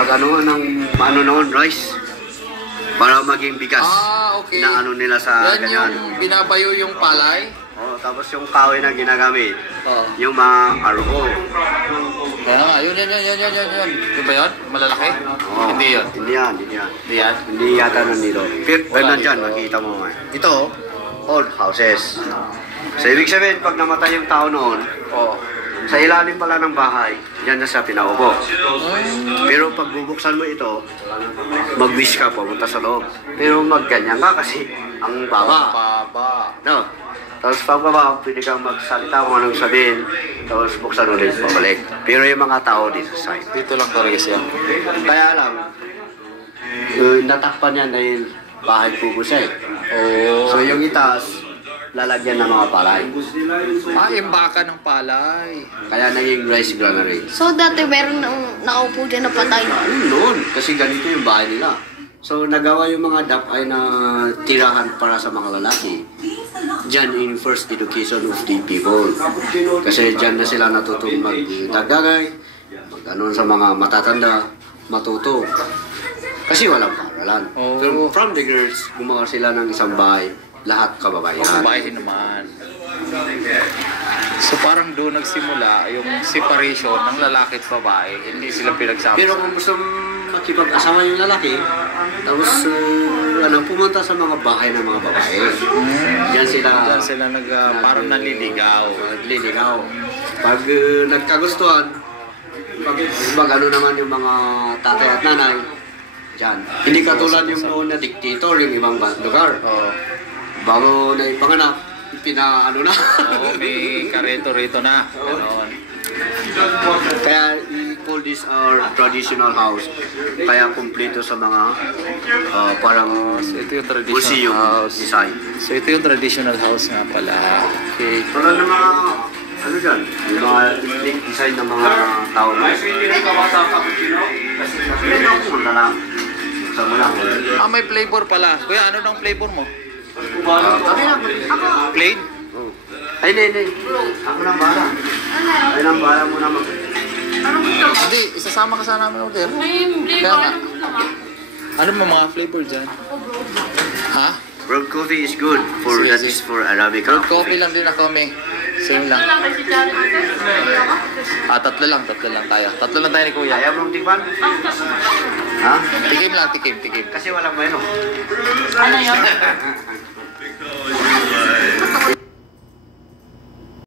pag ano ng ano noon, rice. Para maging bigas. Okay. Na ano nila sa yan ganyan. yung binabayo yung palay? Tapos yung kahoy na ginagamit. Yung mga argo. Kaya nga, yun. Yung ba yun? Malalaki? Hindi yun. Hindi yata nandito. Pero nandyan, makita mo nga. Ito, old houses. So, ibig sabihin, pag namatay yung tao noon, sa ilalim pala ng bahay, yan na siya pinaubo. Pero pag bubuksan mo ito, mag-wish ka, pumunta sa loob. Pero magganyan ka kasi ang baba. No? Tapos pag baba, pwede kang magsalita kung anong sabihin, tapos buksan ulit, pabalik. Pero yung mga tao dito sa side. Dito lang talaga siya. Kaya lang, natakpan yan dahil bahay kubo siya eh. So yung itaas, lalagyan ng mga palay. Imbaka ng palay. Kaya naging rice granary. So dati meron nakaupo dyan na patay? Noon, kasi ganito yung bahay nila. So nagawa yung mga dapay na tirahan para sa mga lalaki. Diyan in first education of the people. Kasi diyan na sila natutong magdagagay, mag-ano sa mga matatanda, matuto. Kasi walang paralan. From the girls, gumawa sila ng isang bahay. Lahat kababayan. Kababayan naman. So parang doon nagsimula yung separation ng lalaki at babae. Hindi sila pinagsama. Pero kung gusto makipag-asawa yung lalaki, tapos pumunta sa mga bahay ng mga babae. Diyan sila parang naliligaw. Pag nagkagustuhan, pag ano naman yung mga tatay at nanay, diyan. Hindi katulad yung noon na dictator yung ibang lugar. Bago na ipanganak, pinaano na. May kareto-reto na. Ganon. Kaya we call this our traditional house. Kaya kumpleto sa mga parang ito yung traditional house. Design. So ito yung traditional house nga pala. Okay. Wala na mga ano dyan? Yung mga unique design ng mga tao na. Punta lang. Sa mo lang. May flavor pala. Kuya, ano ng flavor mo? Kami lang. Ako. Plain? Ay, hindi. Ako nang bahala. Ay, nang bahala mo naman. Hindi, isasama ka sana namin order. Kaya nga. Ano mo mga flavor dyan? Ha? Brewed coffee is good. That is for Arabica. Brewed coffee lang din ako, may. Same lang. Tatlo lang tayo. Tatlo lang tayo ni Kuya. Ayaw mong tikman? Ha? Tikim lang, tikim. Kasi walang bueno. Ano yun?